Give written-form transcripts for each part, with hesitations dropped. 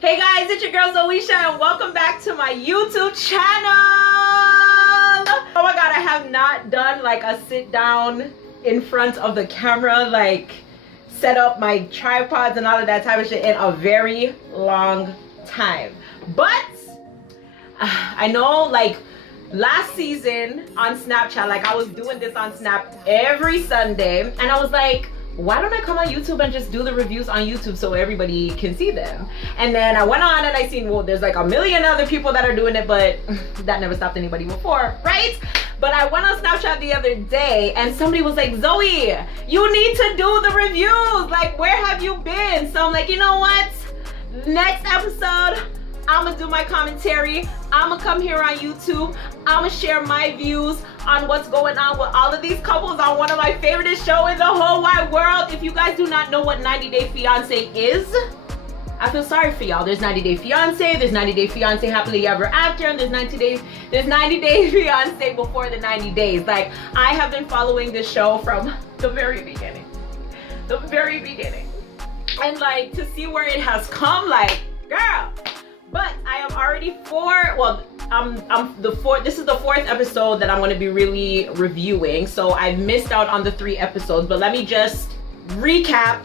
Hey guys, it's your girl ZO-ESHAAA and welcome back to my YouTube channel. Oh my god, I have not done like a sit down in front of the camera, like set up my tripods and all of that type of shit in a very long time. But I know like last season on Snapchat, like I was doing this on Snap every Sunday and I was like, why don't I come on YouTube and just do the reviews on YouTube so everybody can see them? And then I went on and I seen, well, there's like a million other people that are doing it, but that never stopped anybody before, right? But I went on Snapchat the other day and somebody was like, Zoe, you need to do the reviews. Like, where have you been? So I'm like, you know what? Next episode, I'm gonna do my commentary. I'm gonna come here on YouTube. I'm gonna share my views on what's going on with all of these couples on one of my favorite shows in the whole wide world. If you guys do not know what 90 Day Fiance is, I feel sorry for y'all. There's 90 Day Fiance, there's 90 Day Fiance Happily Ever After, and there's 90 Day Fiance Before the 90 Days. Like, I have been following this show from the very beginning. The very beginning. And like, to see where it has come, like, girl. But I am already this is the fourth episode that I'm going to be really reviewing. So I've missed out on the 3 episodes, but let me just recap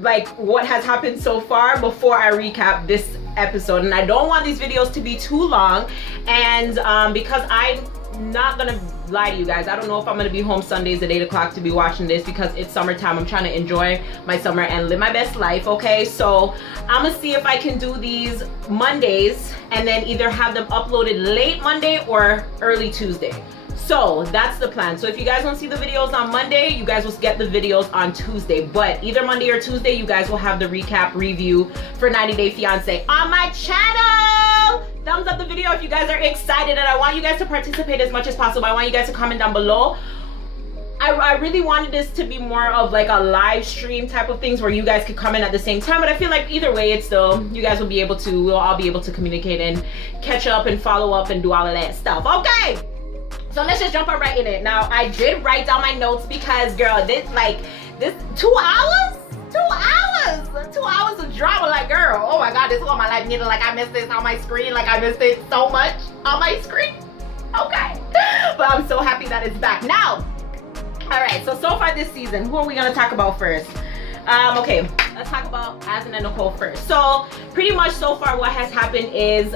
like what has happened so far before I recap this episode. And I don't want these videos to be too long, and because I'm not gonna lie to you guys, I don't know if I'm gonna be home Sundays at 8 o'clock to be watching this because it's summertime. I'm trying to enjoy my summer and live my best life, okay? So I'm gonna see if I can do these Mondays and then either have them uploaded late Monday or early Tuesday. So that's the plan. So if you guys want to see the videos on Monday, you guys will get the videos on Tuesday. But either Monday or Tuesday, you guys will have the recap review for 90 Day Fiance on my channel. Thumbs up the video if you guys are excited, and I want you guys to participate as much as possible. I want you guys to comment down below. I really wanted this to be more of like a live stream type of things where you guys could comment at the same time, but I feel like either way, it's still, you guys will be able to, we'll all be able to communicate and catch up and follow up and do all of that stuff. Okay, so let's just jump right in it. Now, I did write down my notes because, girl, this 2 hours? 2 hours! 2 hours of drama, like, girl, oh my god, this is what my life needed. Like, I missed this on my screen. Like, I missed it so much on my screen. Okay. But I'm so happy that it's back. Now, alright, so far this season, who are we going to talk about first? Okay, let's talk about Asin and Nicole first. So, pretty much so far what has happened is,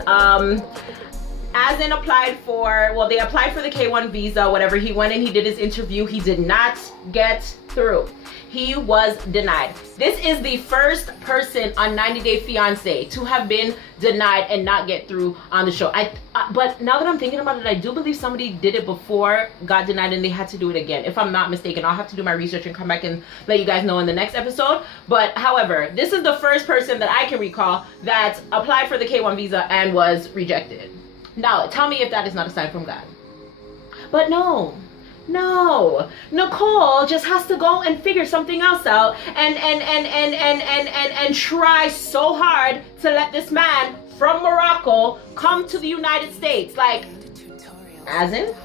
Asin applied for, well, they applied for the K1 visa, whatever. He went and he did his interview. He did not get through. He was denied. This is the first person on 90 Day Fiance to have been denied and not get through on the show. But now that I'm thinking about it, I do believe somebody did it before, got denied, and they had to do it again. If I'm not mistaken, I'll have to do my research and come back and let you guys know in the next episode. But however, this is the first person that I can recall that applied for the K1 visa and was rejected. Now, tell me if that is not a sign from God. But no, Nicole just has to go and figure something else out and try so hard to let this man from Morocco come to the United States. Like, Asin,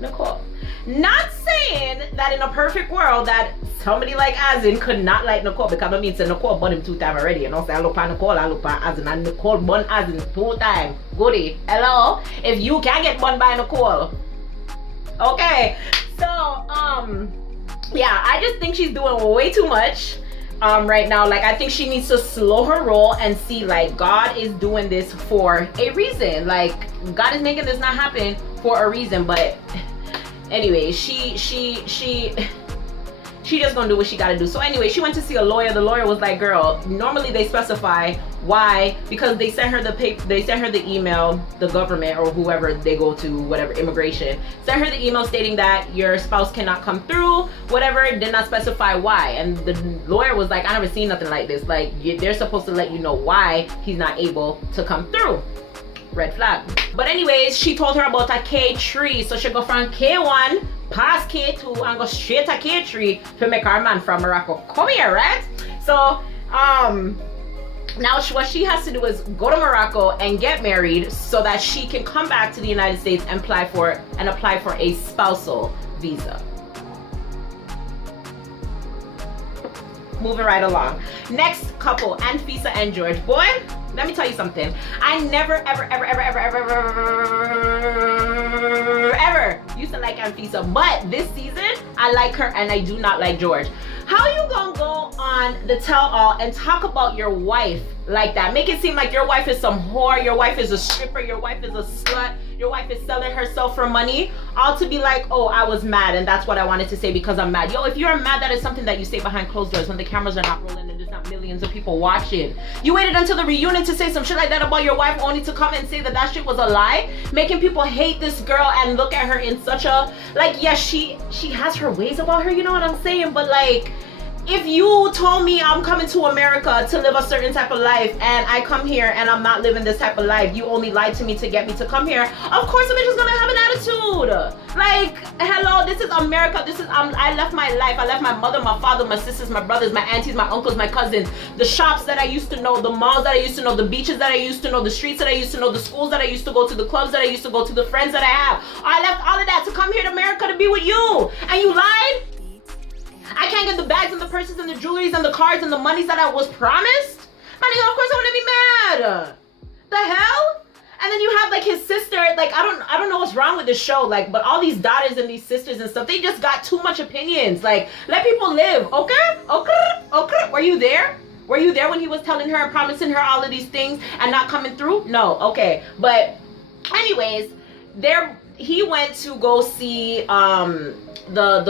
Nicole. Not saying that in a perfect world that somebody like Asin could not like Nicole, because I mean, say Nicole bun him 2 times already, you know. Say I look at Nicole, I look at Asin, and Nicole bun Asin 2 times. Goody. Hello? If you can get bun by Nicole. Okay. So, yeah, I just think she's doing way too much right now. Like, I think she needs to slow her roll and see, like, God is doing this for a reason. Like, God is making this not happen for a reason. But anyway, she just gonna do what she gotta do. So anyway, she went to see a lawyer. The lawyer was like, girl, normally they specify why, because they sent her the email, the government or whoever they go to, whatever, immigration, sent her the email stating that your spouse cannot come through, whatever, did not specify why. And the lawyer was like, I never seen nothing like this. Like, they're supposed to let you know why he's not able to come through. Red flag. But anyways, she told her about a K3, so she go from K1 past K2 and go straight to K3 to make our man from Morocco come here, right? So now what she has to do is go to Morocco and get married so that she can come back to the United States and apply for a spousal visa. moving right along. Next couple, Anfisa and George. Boy, let me tell you something. I never, ever used to like Anfisa, but this season, I like her and I do not like George. How you gonna go on the tell-all and talk about your wife like that? Make it seem like your wife is some whore, your wife is a stripper, your wife is a slut, your wife is selling herself for money, all to be like, oh, I was mad and that's what I wanted to say because I'm mad. Yo, if you're mad, that is something that you say behind closed doors when the cameras are not rolling and there's not millions of people watching. You waited until the reunion to say some shit like that about your wife, only to come and say that that shit was a lie, making people hate this girl and look at her in such a, like, yes, she has her ways about her, you know what I'm saying, but like, if you told me I'm coming to America to live a certain type of life and I come here and I'm not living this type of life, you only lied to me to get me to come here, of course a bitch is gonna have an attitude. Like, hello, this is America. This is, I left my life. I left my mother, my father, my sisters, my brothers, my aunties, my uncles, my cousins, the shops that I used to know, the malls that I used to know, the beaches that I used to know, the streets that I used to know, the schools that I used to go to, the clubs that I used to go to, the friends that I have. I left all of that to come here to America to be with you. And you lied? I can't get the bags and the purses and the jewelries and the cars and the monies that I was promised? My nigga, of course I want to be mad. The hell? And then you have like his sister, like I don't know what's wrong with this show, like, but all these daughters and these sisters and stuff, they just got too much opinions. Like, let people live, okay? Okay? Were you there? Were you there when he was telling her and promising her all of these things and not coming through? No, okay. But anyways, he went to go see the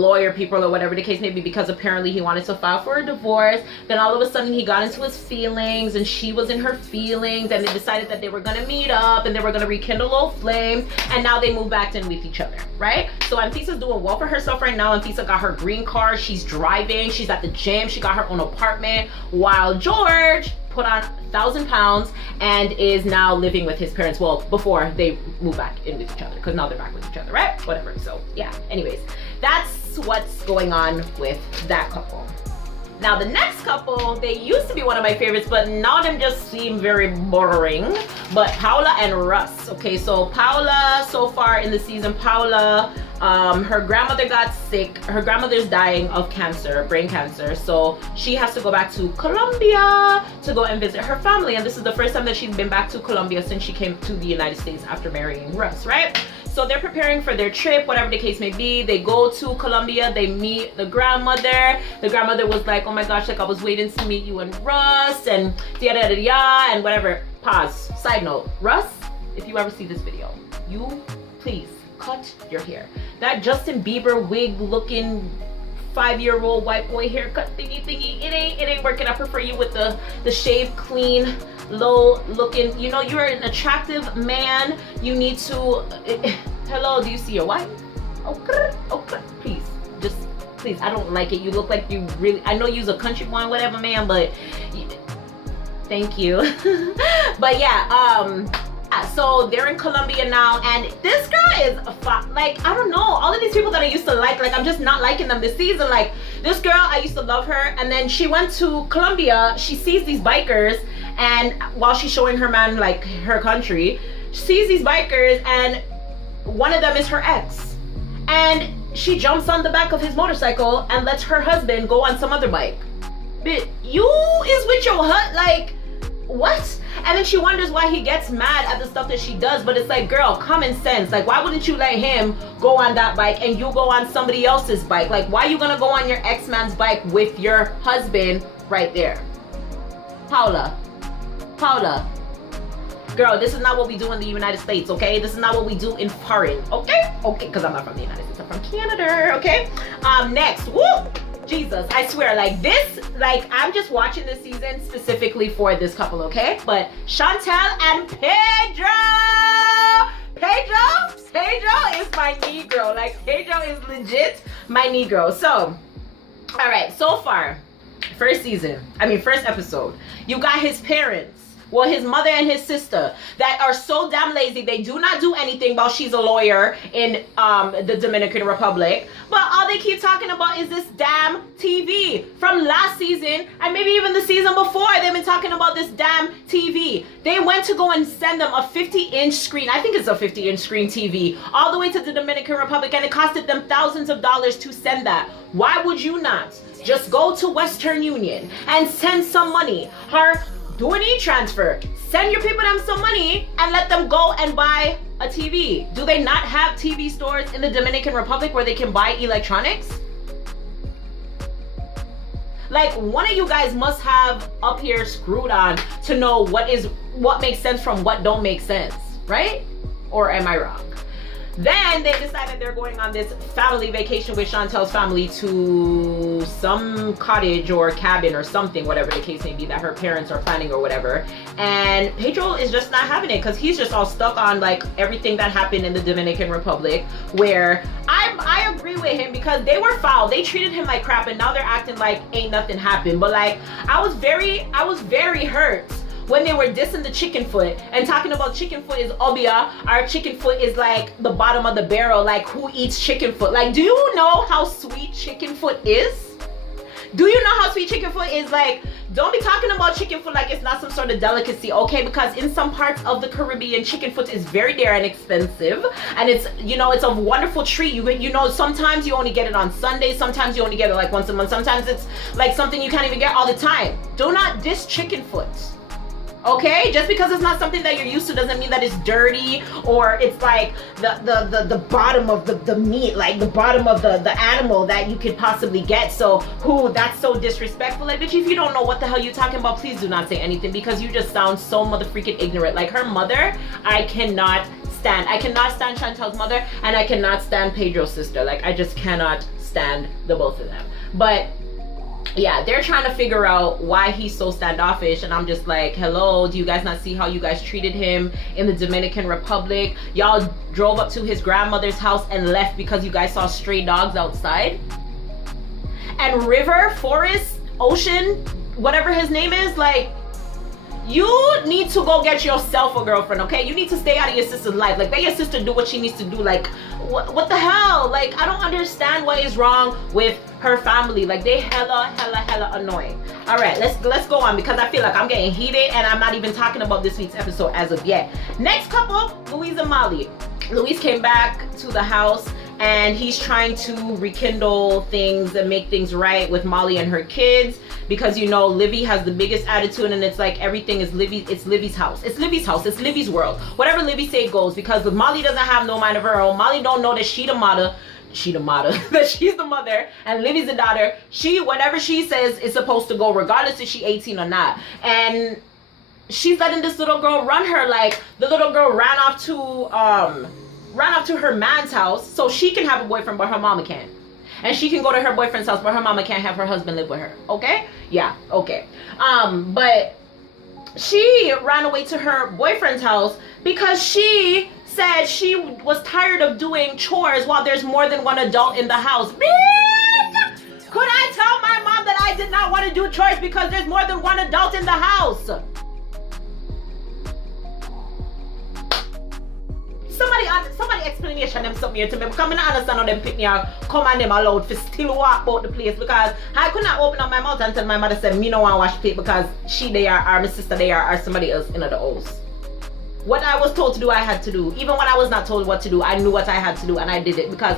lawyer people or whatever the case may be, because apparently he wanted to file for a divorce. Then all of a sudden he got into his feelings and she was in her feelings, and they decided that they were gonna meet up and they were gonna rekindle old flames, and now they moved back in with each other, right? So Anfisa's doing well for herself right now. Anfisa got her green card, she's driving, she's at the gym, she got her own apartment, while George put on 1,000 pounds and is now living with his parents. Well, before they move back in with each other, because now they're back with each other, right? Whatever. So yeah, anyways, that's what's going on with that couple. Now the next couple, they used to be one of my favorites, but now them just seem very boring. But Paola and Russ. Okay, so Paola, so far in the season, Paola, her grandmother got sick. Her grandmother's dying of cancer, brain cancer. So she has to go back to Colombia to go and visit her family. And this is the first time that she's been back to Colombia since she came to the United States after marrying Russ, right? So they're preparing for their trip, whatever the case may be. They go to Colombia, they meet the grandmother. The grandmother was like, oh my gosh, like I was waiting to meet you and Russ and yada and whatever. Pause. Side note, Russ, if you ever see this video, you please cut your hair. That Justin Bieber wig looking 5-year-old white boy haircut thingy, it ain't working. I prefer you with the shaved clean, low looking, you know, you're an attractive man. You need to hello, do you see your wife? Okay, please, just please, I don't like it. You look like you really, I know you's a country boy, whatever, man, but thank you. But yeah, so they're in Colombia now, and this girl is like, I don't know, all of these people that I used to like I'm just not liking them this season. Like, this girl, I used to love her, and then she went to Colombia, she sees these bikers, and while she's showing her man like her country, she sees these bikers, and one of them is her ex, and she jumps on the back of his motorcycle and lets her husband go on some other bike. But you is with your like, what? And then she wonders why he gets mad at the stuff that she does, but it's like, girl, common sense. Like, why wouldn't you let him go on that bike and you go on somebody else's bike? Like, why are you gonna go on your ex-man's bike with your husband right there? Paola, girl, this is not what we do in the United States, okay? This is not what we do in foreign, okay? Okay, because I'm not from the United States, I'm from Canada, okay? Next, woo! Jesus, I swear, like this, like I'm just watching this season specifically for this couple, okay? But Chantel and Pedro is my Negro. Like, Pedro is legit my Negro. So, all right, so far, first episode, you got his parents Well, his mother and his sister that are so damn lazy. They do not do anything while she's a lawyer in the Dominican Republic. But all they keep talking about is this damn TV. From last season, and maybe even the season before, they've been talking about this damn TV. They went to go and send them a 50-inch screen. I think it's a 50-inch screen TV all the way to the Dominican Republic, and it costed them thousands of dollars to send that. Why would you not just go to Western Union and send some money, or do an e-transfer, send your people them some money and let them go and buy a TV? Do they not have TV stores in the Dominican Republic where they can buy electronics? Like, one of you guys must have up here screwed on to know what makes sense from what don't make sense, right? Or am I wrong? Then they decided they're going on this family vacation with Chantel's family to some cottage or cabin or something, whatever the case may be, that her parents are planning or whatever. And Pedro is just not having it because he's just all stuck on like everything that happened in the Dominican Republic, where I agree with him because they were foul. They treated him like crap, and now they're acting like ain't nothing happened. But like, I was very hurt when they were dissing the chicken foot and talking about chicken foot is obia, our chicken foot is like the bottom of the barrel, like who eats chicken foot? Like, do you know how sweet chicken foot is? Do you know how sweet chicken foot is? Like, don't be talking about chicken foot like it's not some sort of delicacy, okay? Because in some parts of the Caribbean, chicken foot is very dear and expensive, and it's, you know, it's a wonderful treat. You know, sometimes you only get it on Sundays, sometimes you only get it like once a month, sometimes it's like something you can't even get all the time. Do not diss chicken foot. Okay, just because it's not something that you're used to doesn't mean that it's dirty or it's like the bottom of the meat, like the bottom of the animal that you could possibly get. So that's so disrespectful. Like, bitch, if you don't know what the hell you're talking about, please do not say anything, because you just sound so motherfreaking ignorant. Like, her mother, I cannot stand Chantel's mother, and I cannot stand Pedro's sister. Like, I just cannot stand the both of them. But yeah, they're trying to figure out why he's so standoffish, and I'm just like, hello, do you guys not see how you guys treated him in the Dominican Republic? Y'all drove up to his grandmother's house and left because you guys saw stray dogs outside. And River, Forest, Ocean, whatever his name is, like, you need to go get yourself a girlfriend, okay? You need to stay out of your sister's life. Like, let your sister do what she needs to do. Like, what the hell? Like, I don't understand what is wrong with her family. Like, they hella annoying. All right, let's go on, because I feel like I'm getting heated and I'm not even talking about this week's episode as of yet. Next couple, Louise and Molly. Louise came back to the house and he's trying to rekindle things and make things right with Molly and her kids, because, you know, Livy has the biggest attitude, and it's like everything is it's Livy's house. It's Livy's house. It's Livy's world. Whatever Livy say goes, because Molly doesn't have no mind of her own. Molly don't know that she the mother, that she's the mother and Livy's the daughter. Whatever she says is supposed to go, regardless if she's 18 or not. And she's letting this little girl run her. Like, the little girl ran off to her man's house so she can have a boyfriend, but her mama can't. And she can go to her boyfriend's house, but her mama can't have her husband live with her. Okay? Yeah, okay. But she ran away to her boyfriend's house because she said she was tired of doing chores while there's more than one adult in the house. Bitch! Could I tell my mom that I did not want to do chores because there's more than one adult in the house? Somebody explanation them something here to me, because I don't understand how them pick me out, come and them allowed to still walk about the place, because I could not open up my mouth and tell my mother said me no want to wash plate because she they are, or my sister they are, or somebody else in the house. What I was told to do, I had to do. Even when I was not told what to do, I knew what I had to do, and I did it, because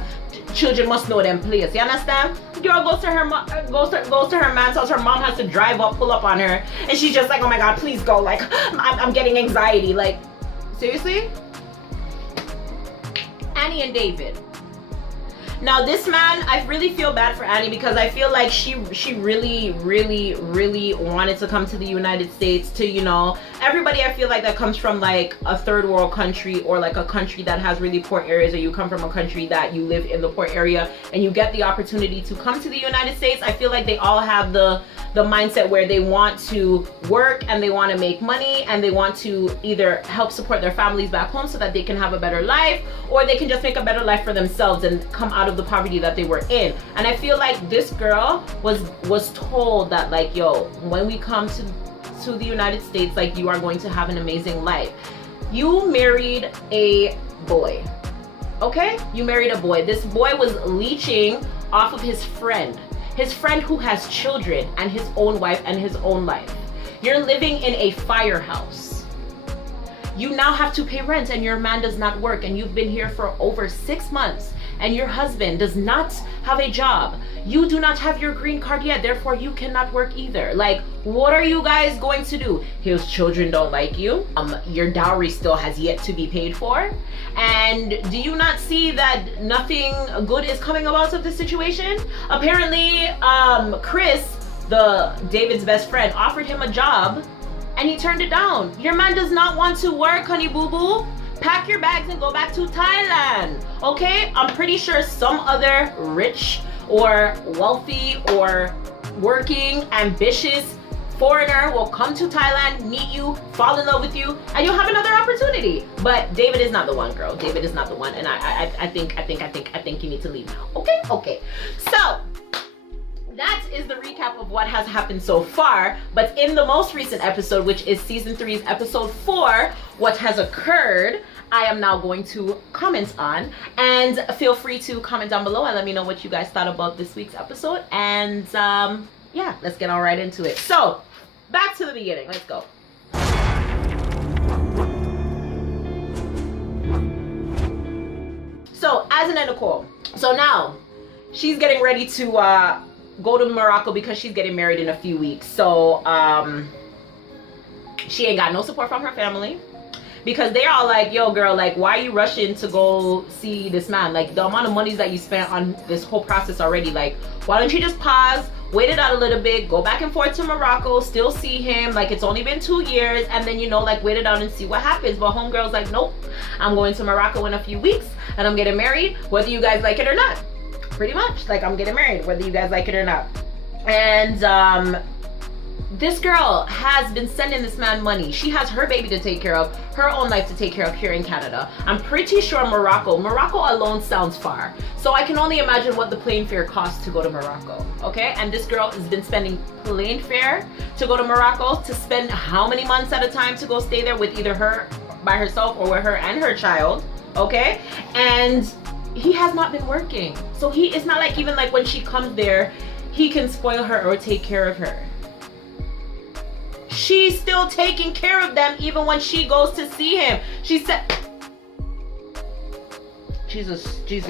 children must know them place. You understand? The girl goes to her man's house. Her mom has to drive up, pull up on her, and she's just like, oh my god, please go. Like, I'm getting anxiety. Like, seriously? Annie and David. Now this man, I really feel bad for Annie, because I feel like she really wanted to come to the United States to, you know, everybody I feel like that comes from like a third world country, or like a country that has really poor areas, or you come from a country that you live in the poor area and you get the opportunity to come to the United States. I feel like they all have the mindset where they want to work and they want to make money and they want to either help support their families back home so that they can have a better life, or they can just make a better life for themselves and come out of the poverty that they were in. And I feel like this girl was told that, like, yo, when we come to to the United States, like, you are going to have an amazing life. You married a boy, okay? You married a boy. This boy was leeching off of his friend who has children and his own wife and his own life. You're living in a firehouse. You now have to pay rent and your man does not work, and you've been here for over 6 months and your husband does not have a job. You do not have your green card yet, therefore you cannot work either. Like, what are you guys going to do? His children don't like you. Your dowry still has yet to be paid for. And do you not see that nothing good is coming about of this situation? Apparently, Chris, David's best friend, offered him a job and he turned it down. Your man does not want to work, honey boo boo. Pack your bags and go back to Thailand, okay? I'm pretty sure some other rich or wealthy or working, ambitious foreigner will come to Thailand, meet you, fall in love with you, and you'll have another opportunity. But David is not the one, girl. David is not the one, and I think you need to leave now. Okay. So that is the recap of what has happened so far. But in the most recent episode, which is season 3's episode 4, what has occurred, I am now going to comment on. And feel free to comment down below and let me know what you guys thought about this week's episode. And yeah, let's get all right into it. So back to the beginning. Let's go. So as in Nicole, so now she's getting ready to go to Morocco because she's getting married in a few weeks. So she ain't got no support from her family, because they're all like, yo girl, like, why are you rushing to go see this man? Like, the amount of money that you spent on this whole process already, like, why don't you just pause, wait it out a little bit, go back and forth to Morocco, still see him, like, it's only been 2 years, and then, you know, like, wait it out and see what happens. But homegirl's like, nope, I'm going to Morocco in a few weeks and I'm getting married whether you guys like it or not. Pretty much, like, I'm getting married whether you guys like it or not. And this girl has been sending this man money. She has her baby to take care of, her own life to take care of here in Canada. I'm pretty sure Morocco alone sounds far, so I can only imagine what the plane fare costs to go to Morocco, okay? And this girl has been spending plane fare to go to Morocco, to spend how many months at a time to go stay there with either her by herself or with her and her child, okay? And he has not been working, so it's not like, even like when she comes there, he can spoil her or take care of her. She's still taking care of them even when she goes to see him. She said, Jesus, take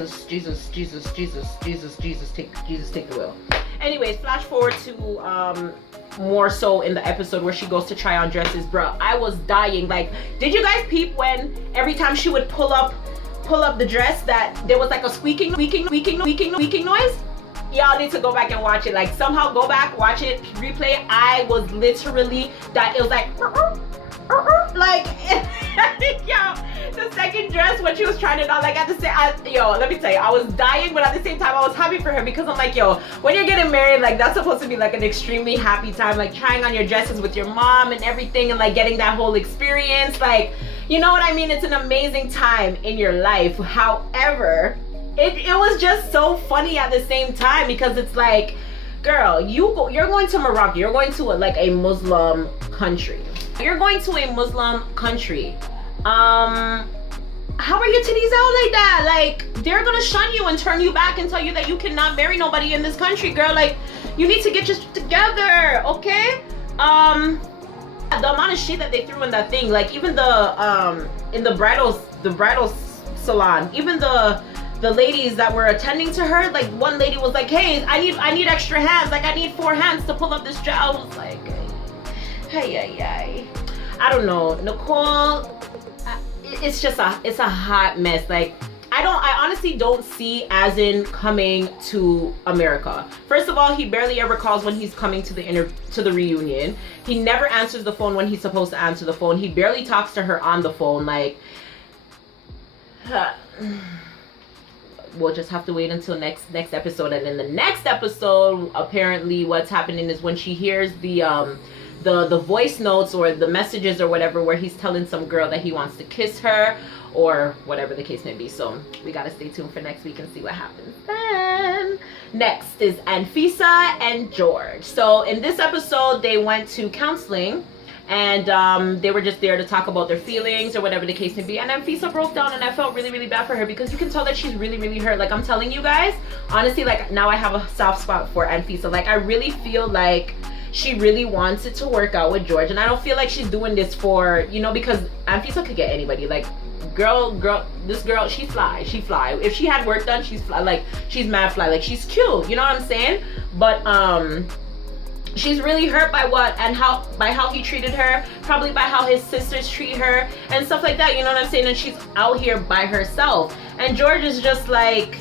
the wheel. Anyways, flash forward to more so in the episode where she goes to try on dresses. Bro, I was dying. Like, did you guys peep when every time she would pull up the dress that there was like a squeaking noise? Y'all need to go back and watch it. Like, somehow go back, watch it, replay it. I was literally that, it was like like yo, the second dress when she was trying it on, like, at the same, yo, let me tell you, I was dying, but at the same time I was happy for her, because I'm like, yo, when you're getting married, like, that's supposed to be like an extremely happy time, like trying on your dresses with your mom and everything, and like getting that whole experience, like, you know what I mean? It's an amazing time in your life. However, it was just so funny at the same time, because it's like, girl, you're going to Morocco, you're going to a Muslim country. You're going to a Muslim country. How are your titties out like that? Like, they're gonna shun you and turn you back and tell you that you cannot marry nobody in this country, girl. Like, you need to get your shit together, okay? The amount of shit that they threw in that thing, like, even in the bridal salon, even the ladies that were attending to her, like, one lady was like, hey, I need extra hands, like, I need 4 hands to pull up this dress. I was like, hey. I don't know, Nicole, it's a hot mess. Like, I honestly don't see as in coming to America. First of all, he barely ever calls when he's coming to the reunion. He never answers the phone when he's supposed to answer the phone. He barely talks to her on the phone. Like, we'll just have to wait until next episode. And in the next episode, apparently what's happening is when she hears the voice notes or the messages or whatever, where he's telling some girl that he wants to kiss her or whatever the case may be. So we gotta stay tuned for next week and see what happens then. Next is Anfisa and George. So in this episode, they went to counseling and they were just there to talk about their feelings or whatever the case may be. And Anfisa broke down, and I felt really, really bad for her because you can tell that she's really, really hurt. Like, I'm telling you guys, honestly, like, now I have a soft spot for Anfisa. Like, I really feel like she really wants it to work out with George, and I don't feel like she's doing this for, you know, because Anfisa could get anybody. Like, this girl, she fly. If she had work done, she's fly. Like, she's mad fly. Like, she's cute, you know what I'm saying? But she's really hurt by how he treated her, probably by how his sisters treat her and stuff like that, you know what I'm saying? And she's out here by herself, and George is just like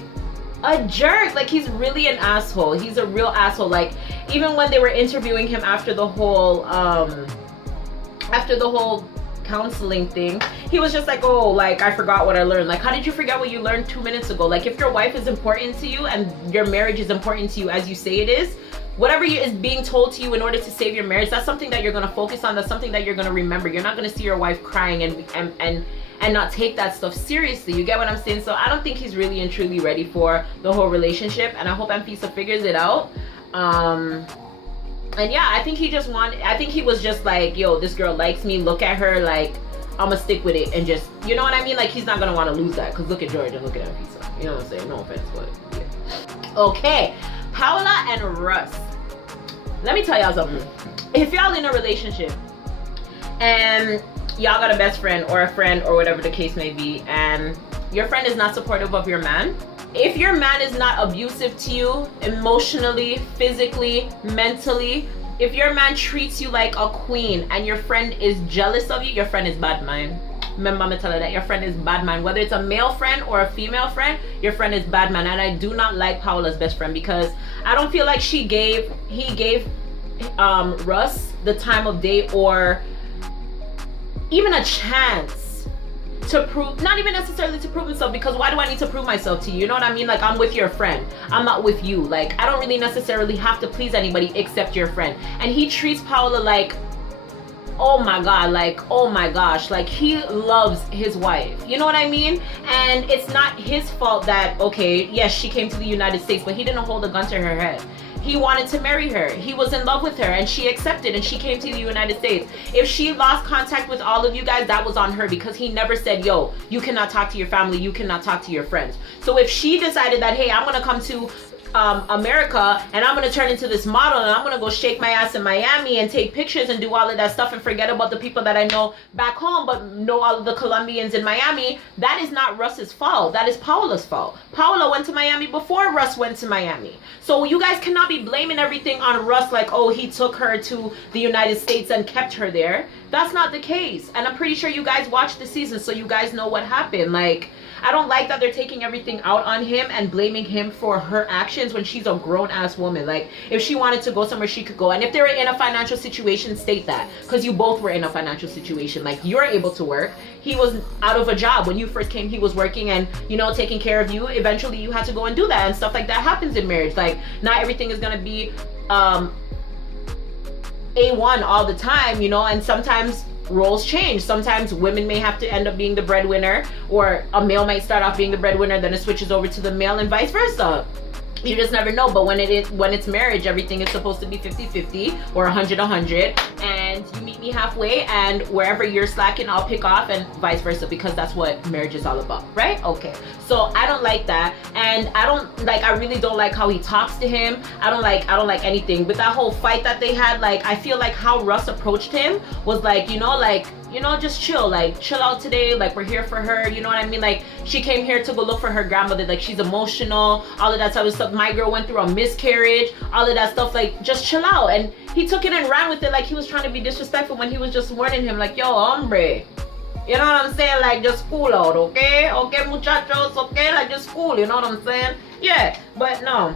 a jerk. Like, he's really an asshole. He's a real asshole. Like, even when they were interviewing him after the whole counseling thing, he was just like, oh, like, I forgot what I learned. Like, how did you forget what you learned 2 minutes ago? Like, if your wife is important to you and your marriage is important to you as you say it is, whatever is being told to you in order to save your marriage, that's something that you're going to focus on. That's something that you're going to remember. You're not going to see your wife crying and not take that stuff seriously. You get what I'm saying? So I don't think he's really and truly ready for the whole relationship, and I hope Anfisa figures it out. And yeah, I think he was just like, yo, this girl likes me, look at her, like, I'ma stick with it, and just, you know what I mean? Like, he's not gonna want to lose that, because look at George and look at Anfisa. You know what I'm saying? No offense, but yeah. Okay, Paola and Russ. Let me tell y'all something. If y'all in a relationship and y'all got a best friend or a friend or whatever the case may be, and your friend is not supportive of your man, if your man is not abusive to you emotionally, physically, mentally, if your man treats you like a queen and your friend is jealous of you, your friend is bad mind. Remember me tell her that your friend is bad mind. Whether it's a male friend or a female friend, your friend is bad mind. And I do not like Paola's best friend, because I don't feel like he gave Russ the time of day or even a chance to prove, not even necessarily to prove himself, because why do I need to prove myself to you? You know what I mean? Like, I'm with your friend, I'm not with you. Like, I don't really necessarily have to please anybody except your friend. And he treats Paola like, oh my god, like, oh my gosh, like, he loves his wife, you know what I mean? And it's not his fault that, okay, yes, she came to the United States, but he didn't hold a gun to her head. He wanted to marry her. He was in love with her, and she accepted, and she came to the United States. If she lost contact with all of you guys, that was on her, because he never said, yo, you cannot talk to your family, you cannot talk to your friends. So if she decided that, hey, I'm gonna come to America and I'm gonna turn into this model and I'm gonna go shake my ass in Miami and take pictures and do all of that stuff and forget about the people that I know back home, but know all of the Colombians in Miami, that is not Russ's fault. That is Paola's fault. Paola went to Miami before Russ went to Miami. So you guys cannot be blaming everything on Russ, like, oh, he took her to the United States and kept her there. That's not the case. And I'm pretty sure you guys watched the season, so you guys know what happened. Like, I don't like that they're taking everything out on him and blaming him for her actions when she's a grown-ass woman. Like, if she wanted to go somewhere, she could go. And if they were in a financial situation, state that. Because you both were in a financial situation. Like, you're able to work. He was out of a job. When you first came, he was working and, you know, taking care of you. Eventually, you had to go and do that. And stuff like that happens in marriage. Like, not everything is going to be A1 all the time, you know. And sometimes roles change. Sometimes women may have to end up being the breadwinner, or a male might start off being the breadwinner, then it switches over to the male, and vice versa. You just never know. But when it's marriage, everything is supposed to be 50-50 or 100-100, and you meet me halfway, and wherever you're slacking, I'll pick off, and vice versa, because that's what marriage is all about, right? Okay, so I don't like that, and I really don't like how he talks to him. I don't like anything. With that whole fight that they had, like, I feel like how Russ approached him was like, you know, just chill, like, chill out today, like, we're here for her, you know what I mean? Like, she came here to go look for her grandmother, like, she's emotional, all of that type of stuff. My girl went through a miscarriage, all of that stuff, like, just chill out. And he took it and ran with it like he was trying to be disrespectful, when he was just warning him, like, yo, hombre, you know what I'm saying? Like, just cool out, okay? Okay, muchachos, okay? Like, just cool, you know what I'm saying? Yeah, but no.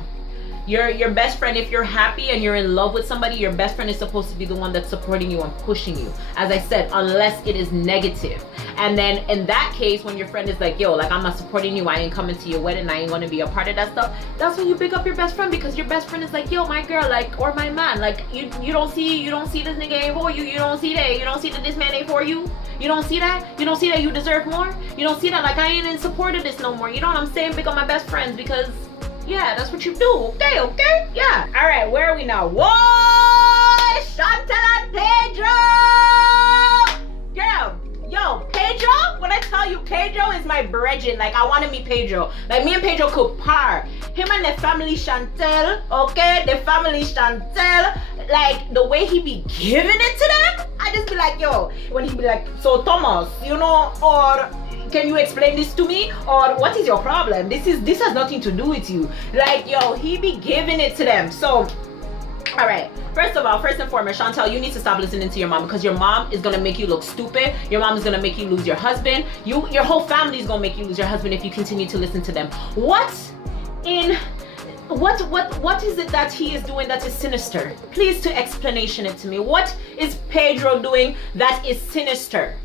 Your best friend, if you're happy and you're in love with somebody, your best friend is supposed to be the one that's supporting you and pushing you. As I said, unless it is negative. And then in that case, when your friend is like, yo, like, I'm not supporting you, I ain't coming to your wedding, I ain't gonna be a part of that stuff, that's when you pick up your best friend, because your best friend is like, yo, my girl, like, or my man, like, you don't see this nigga ain't for you, you don't see that this man ain't for you, you don't see that you deserve more, you don't see that, like, I ain't in support of this no more, you know what I'm saying? Pick up my best friends, because yeah, that's what you do. Okay, yeah. All right, where are we now? Whoa, Chantal and Pedro. my brethren. Like, I want to meet Pedro. Like, me and Pedro could par. Him and the family Chantel, okay? The family Chantel, like, the way he be giving it to them, I just be like, yo, when he be like, so Thomas, you know, or can you explain this to me? Or what is your problem? This has nothing to do with you. Like, yo, he be giving it to them. So, all right, first of all, first and foremost, Chantel, you need to stop listening to your mom, because your mom is gonna make you look stupid. Your mom is gonna make you lose your husband. Your whole family is gonna make you lose your husband if you continue to listen to them. What is it that he is doing that is sinister? Please to explanation it to me. What is Pedro doing that is sinister?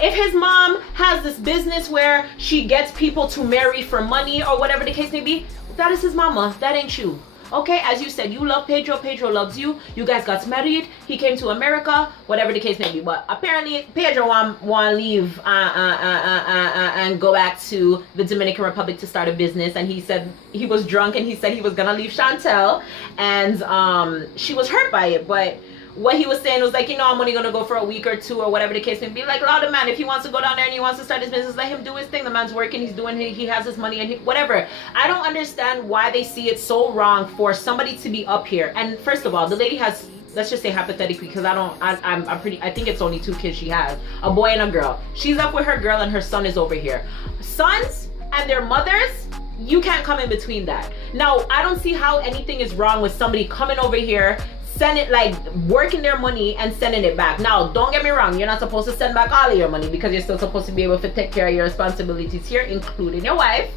If his mom has this business where she gets people to marry for money or whatever the case may be, that is his mama. That ain't you. Okay, as you said, you love Pedro, Pedro loves you, you guys got married, he came to America, whatever the case may be. But apparently Pedro want to leave and go back to the Dominican Republic to start a business. And he said he was drunk and he said he was gonna leave Chantel, and she was hurt by it. But what he was saying was like, you know, I'm only gonna go for a week or two or whatever the case may be. Like, allow the man, if he wants to go down there and he wants to start his business, let him do his thing. The man's working, he's doing, he has his money and whatever. I don't understand why they see it so wrong for somebody to be up here. And first of all, the lady has, let's just say hypothetically, because I think it's only 2 kids she has, a boy and a girl. She's up with her girl and her son is over here. Sons and their mothers, you can't come in between that. Now, I don't see how anything is wrong with somebody coming over here, send it, like, working their money and sending it back. Now, don't get me wrong, you're not supposed to send back all of your money, because you're still supposed to be able to take care of your responsibilities here, including your wife.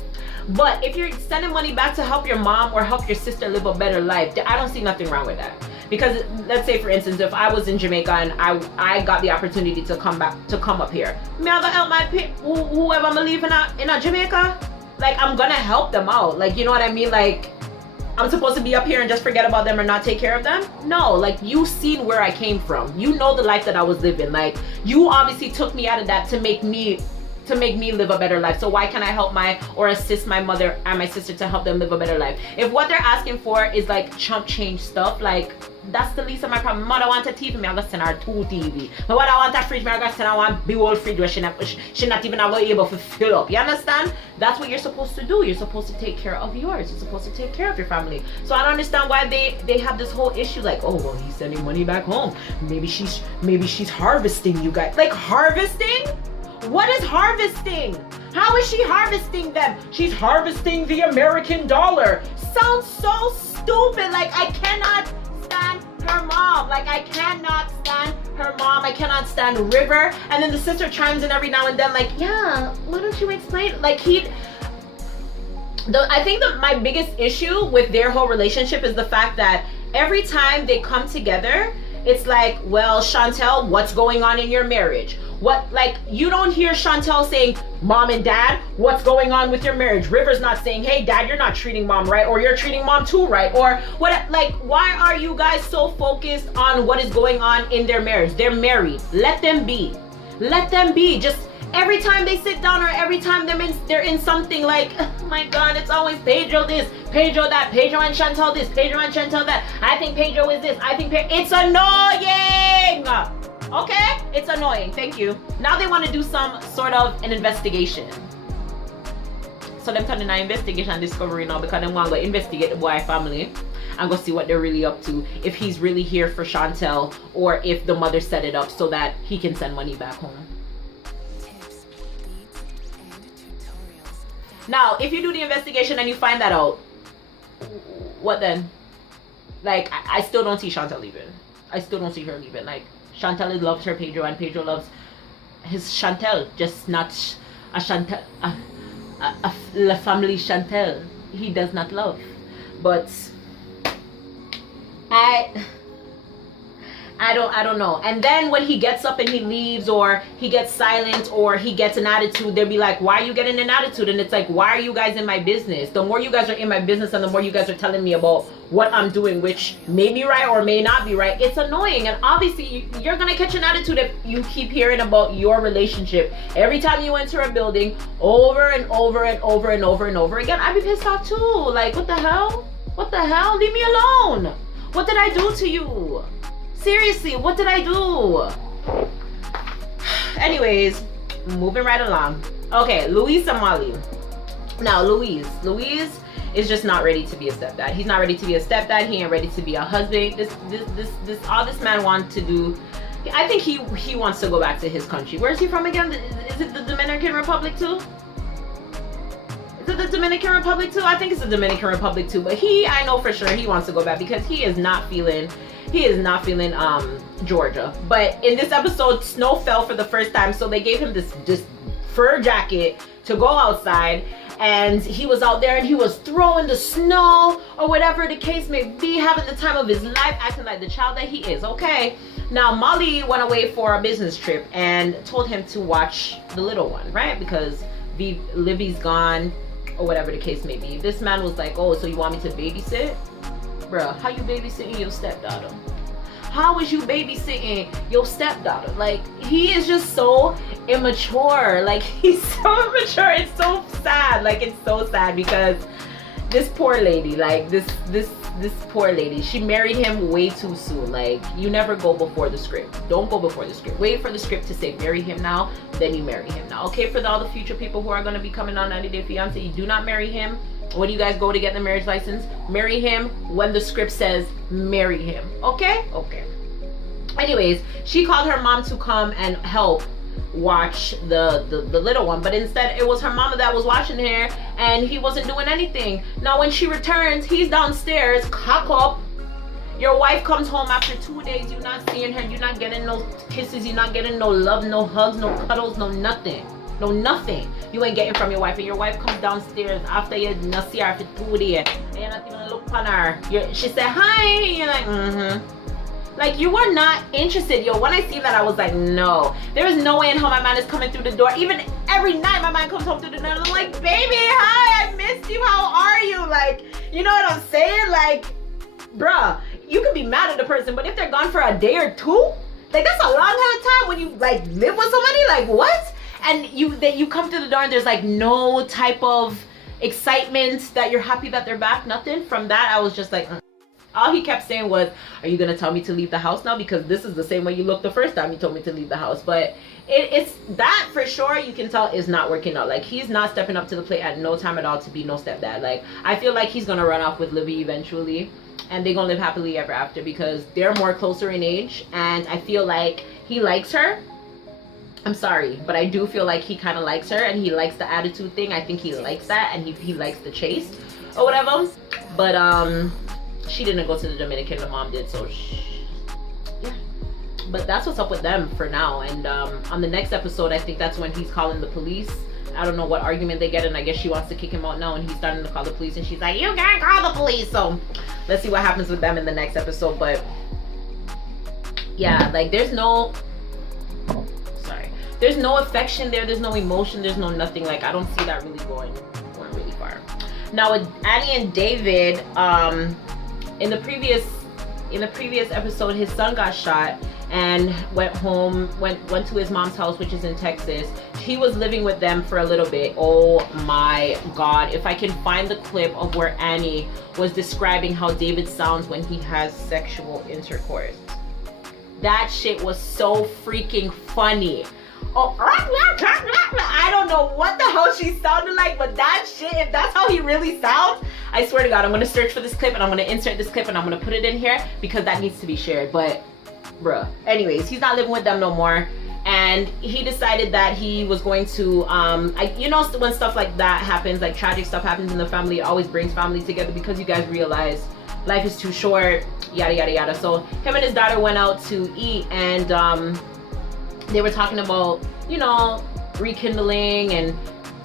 But if you're sending money back to help your mom or help your sister live a better life, I don't see nothing wrong with that. Because let's say, for instance, if I was in Jamaica and I got the opportunity to come up here, me I gonna help my whoever I'm leaving in a Jamaica, like, I'm gonna help them out. Like, you know what I mean? Like, I'm supposed to be up here and just forget about them or not take care of them? No, like, you seen where I came from. You know the life that I was living. Like, you obviously took me out of that to make me live a better life. So why can't I help or assist my mother and my sister to help them live a better life? If what they're asking for is like chump change stuff, like, that's the least of my problem. Mother want a TV, me I'm gonna send her 2 TV. But what I want a fridge, me I'm gonna send her one big old fridge where she not even able to fill up. You understand? That's what you're supposed to do. You're supposed to take care of yours. You're supposed to take care of your family. So I don't understand why they have this whole issue like, oh well, he's sending money back home. Maybe she's harvesting you guys. Like, harvesting? What is harvesting? How is she harvesting them? She's harvesting the American dollar. Sounds so stupid. Like, I cannot stand her mom. Like, I cannot stand her mom. I cannot stand River. And then the sister chimes in every now and then like, yeah, why don't you explain? Like, I think that my biggest issue with their whole relationship is the fact that every time they come together, it's like, well, Chantel, what's going on in your marriage? What, like, you don't hear Chantel saying, mom and dad, what's going on with your marriage? River's not saying, hey dad, you're not treating mom right, or you're treating mom too right, or what, like, why are you guys so focused on what is going on in their marriage? They're married. Let them be. Let them be. Just every time they sit down or every time they're in something, like, oh my god, it's always Pedro this, Pedro that, Pedro and Chantel this, Pedro and Chantel that. I think Pedro is this, I think it's annoying. Okay, it's annoying. Thank you. Now they want to do some sort of an investigation. So them turning an investigation discovery now, because they want to go investigate the boy family and go see what they're really up to, if he's really here for Chantel or if the mother set it up so that he can send money back home. Now, if you do the investigation and you find that out, what then? Like, I still don't see Chantel leaving. I still don't see her leaving. Like, Chantel loves her Pedro and Pedro loves his Chantel, just not a Chantel, La Family Chantel. He does not love. But I don't know. And then when he gets up and he leaves, or he gets silent, or he gets an attitude, they'll be like, why are you getting an attitude? And it's like, why are you guys in my business? The more you guys are in my business and the more you guys are telling me about what I'm doing, which may be right or may not be right, it's annoying. And obviously you're gonna catch an attitude if you keep hearing about your relationship every time you enter a building, over and over and over and over and over again. I'd be pissed off too. Like, what the hell? What the hell? Leave me alone. What did I do to you? Seriously, what did I do? Anyways, moving right along. Okay, Luis and Molly. Now, Luis is just not ready to be a stepdad. He's not ready to be a stepdad. He ain't ready to be a husband. All this man wants to do, I think he wants to go back to his country. Where's he from again? Is it the Dominican Republic too? Is it the Dominican Republic too? I think it's the Dominican Republic too. But I know for sure he wants to go back because he is not feeling Georgia. But in this episode, snow fell for the first time, so they gave him this fur jacket to go outside, and he was out there and he was throwing the snow or whatever the case may be, having the time of his life, acting like the child that he is. Okay, now Molly went away for a business trip and told him to watch the little one, right? Because Livy's gone or whatever the case may be. This man was like, oh, so you want me to babysit? Bruh, how you babysitting your stepdaughter? How is you babysitting your stepdaughter? Like, he is just so immature. Like, he's so immature. It's so sad. Like, it's so sad because this poor lady, like this poor lady, she married him way too soon. Like, you never go before the script. Don't go before the script. Wait for the script to say marry him now, then you marry him now. Okay, for all the future people who are going to be coming on 90 Day Fiance, you do not marry him when you guys go to get the marriage license. Marry him when the script says marry him. Okay? Okay. Anyways, she called her mom to come and help watch the little one, but instead it was her mama that was watching her, and he wasn't doing anything. Now when she returns, he's downstairs, cock up. Your wife comes home after 2 days, you're not seeing her, you're not getting no kisses, you're not getting no love, no hugs, no cuddles, no nothing. No nothing you ain't getting from your wife, and your wife comes downstairs after you not see her for 2 days and you're not even look on her. She said hi, and you're like like, you were not interested. Yo, when I see that, I was like, no, there is no way in hell my man is coming through the door. Even every night my man comes home through the door and I'm like, baby, hi, I missed you, how are you? Like, you know what I'm saying? Like, bruh, you can be mad at the person, but if they're gone for a day or two, like, that's a long time when you like live with somebody. Like, what? And you come through the door and there's like no type of excitement that you're happy that they're back, nothing. From that, I was just like, all he kept saying was, are you gonna tell me to leave the house now? Because this is the same way you looked the first time you told me to leave the house. But it's that for sure you can tell is not working out. Like, he's not stepping up to the plate at no time at all to be no stepdad. Like, I feel like he's gonna run off with Livy eventually, and they're gonna live happily ever after because they're more closer in age, and I feel like he likes her. I'm sorry, but I do feel like he kind of likes her, and he likes the attitude thing. I think he likes that, and he likes the chase or whatever. But she didn't go to the Dominican, the mom did, so yeah. But that's what's up with them for now. And on the next episode, I think that's when he's calling the police. I don't know what argument they get, and I guess she wants to kick him out now, and he's starting to call the police, and she's like, you can't call the police. So let's see what happens with them in the next episode. But yeah, like, there's no affection there, there's no emotion, there's no nothing. Like, I don't see that really going really far. Now with Annie and David, in the previous episode, his son got shot and went to his mom's house, which is in Texas. He was living with them for a little bit. Oh my God, if I can find the clip of where Annie was describing how David sounds when he has sexual intercourse. That shit was so freaking funny. Oh, I don't know what the hell she sounded like, but that shit, if that's how he really sounds, I swear to God, I'm gonna search for this clip and I'm gonna insert this clip and I'm gonna put it in here because that needs to be shared. But bruh, anyways, he's not living with them no more, and he decided that he was going to you know, when stuff like that happens, like tragic stuff happens in the family, it always brings family together because you guys realize life is too short, yada yada yada. So him and his daughter went out to eat, and they were talking about, you know, rekindling and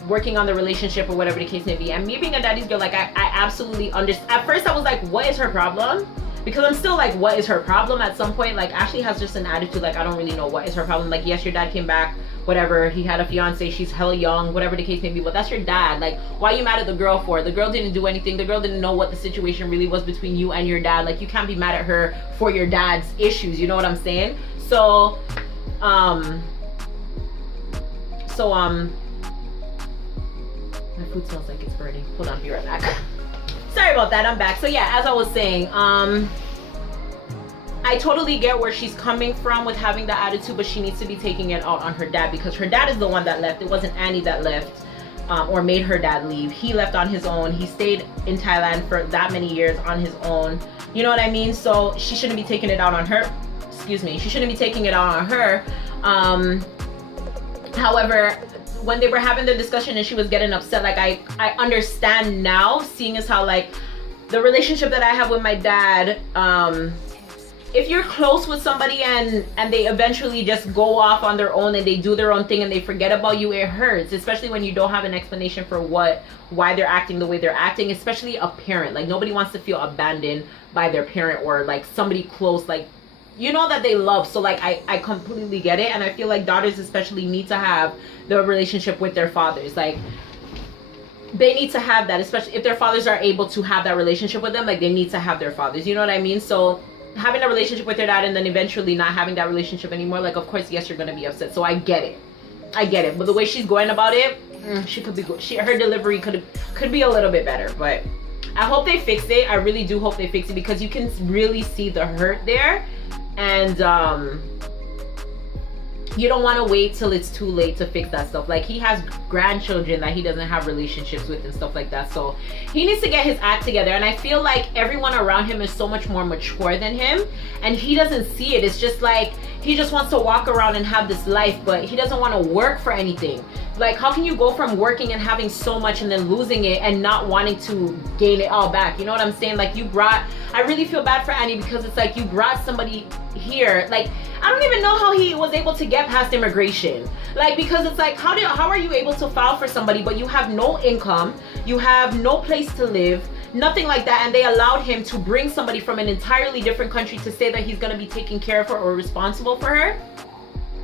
working on the relationship or whatever the case may be. And me being a daddy's girl, like, I absolutely understand. At first I was like, what is her problem? Because I'm still like, what is her problem? At some point, like, Ashley has just an attitude like, I don't really know what is her problem. Like, yes, your dad came back, whatever, he had a fiance, she's hella young, whatever the case may be, but that's your dad. Like, why are you mad at the girl for? The girl didn't do anything. The girl didn't know what the situation really was between you and your dad. Like, you can't be mad at her for your dad's issues, you know what I'm saying? So my food smells like it's burning. Hold on, be right back. Sorry about that, I'm back. So yeah, as I was saying, I I totally get where she's coming from with having the attitude, but she needs to be taking it out on her dad, because her dad is the one that left. It wasn't Annie that left or made her dad leave. He left on his own. He stayed in Thailand for that many years on his own. You know what I mean? So she shouldn't be taking it out on her. Excuse me. She shouldn't be taking it out on her. However, when they were having the discussion and she was getting upset, like I understand now, seeing as how like the relationship that I have with my dad, if you're close with somebody and they eventually just go off on their own and they do their own thing and they forget about you, it hurts, especially when you don't have an explanation for why they're acting the way they're acting, especially a parent. Like, nobody wants to feel abandoned by their parent or like somebody close, like, you know, that they love. So like I completely get it, and I feel like daughters especially need to have the relationship with their fathers. Like, they need to have that, especially if their fathers are able to have that relationship with them. Like, they need to have their fathers, you know what I mean? So having a relationship with their dad and then eventually not having that relationship anymore, like, of course, yes, you're gonna be upset. So I get it, but the way she's going about it, she could be good. Her delivery could be a little bit better. But I hope they fix it. I really do hope they fix it, because you can really see the hurt there. And you don't want to wait till it's too late to fix that stuff. Like, he has grandchildren that he doesn't have relationships with and stuff like that. So he needs to get his act together. And I feel like everyone around him is so much more mature than him, and he doesn't see it. It's just like he just wants to walk around and have this life, but he doesn't want to work for anything. Like, how can you go from working and having so much and then losing it and not wanting to gain it all back? You know what I'm saying? Like, I really feel bad for Annie, because it's like you brought somebody here. Like, I don't even know how he was able to get past immigration. Like, because it's like, how are you able to file for somebody but you have no income, you have no place to live, nothing like that, and they allowed him to bring somebody from an entirely different country to say that he's going to be taking care of her or responsible for her?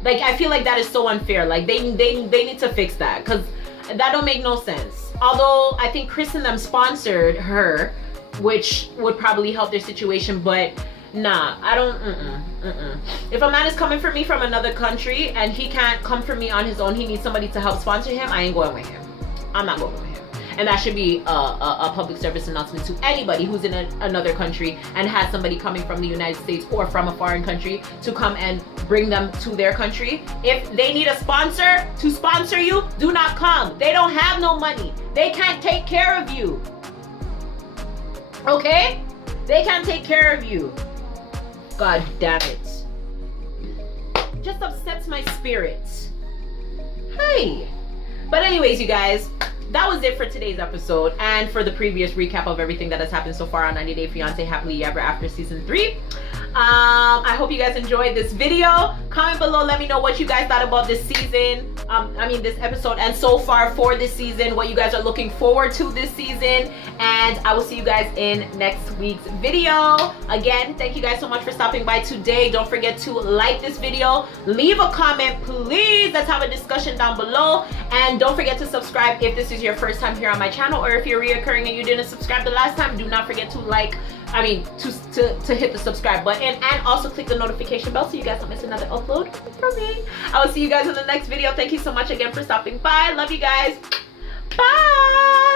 Like, I feel like that is so unfair. Like, they need to fix that, because that don't make no sense. Although I think Chris and them sponsored her, which would probably help their situation, but nah, I don't. If a man is coming for me from another country and he can't come for me on his own, he needs somebody to help sponsor him, I ain't going with him. I'm not going with him. And that should be a public service announcement to anybody who's in another country and has somebody coming from the United States or from a foreign country to come and bring them to their country. If they need a sponsor to sponsor you, do not come. They don't have no money. They can't take care of you. Okay? They can't take care of you. God damn it. Just upsets my spirit. Hey. But anyways, you guys, that was it for today's episode and for the previous recap of everything that has happened so far on 90 Day Fiancé Happily Ever After Season 3. I hope you guys enjoyed this video. Comment below, let me know what you guys thought about this season. This episode, and so far for this season, what you guys are looking forward to this season. And I will see you guys in next week's video. Again, thank you guys so much for stopping by today. Don't forget to like this video, leave a comment, please. Let's have a discussion down below. And don't forget to subscribe if this is your first time here on my channel, or if you're reoccurring and you didn't subscribe the last time, do not forget to to hit the subscribe button, and also click the notification bell so you guys don't miss another upload from me. I will see you guys in the next video. Thank you so much again for stopping by. Love you guys. Bye.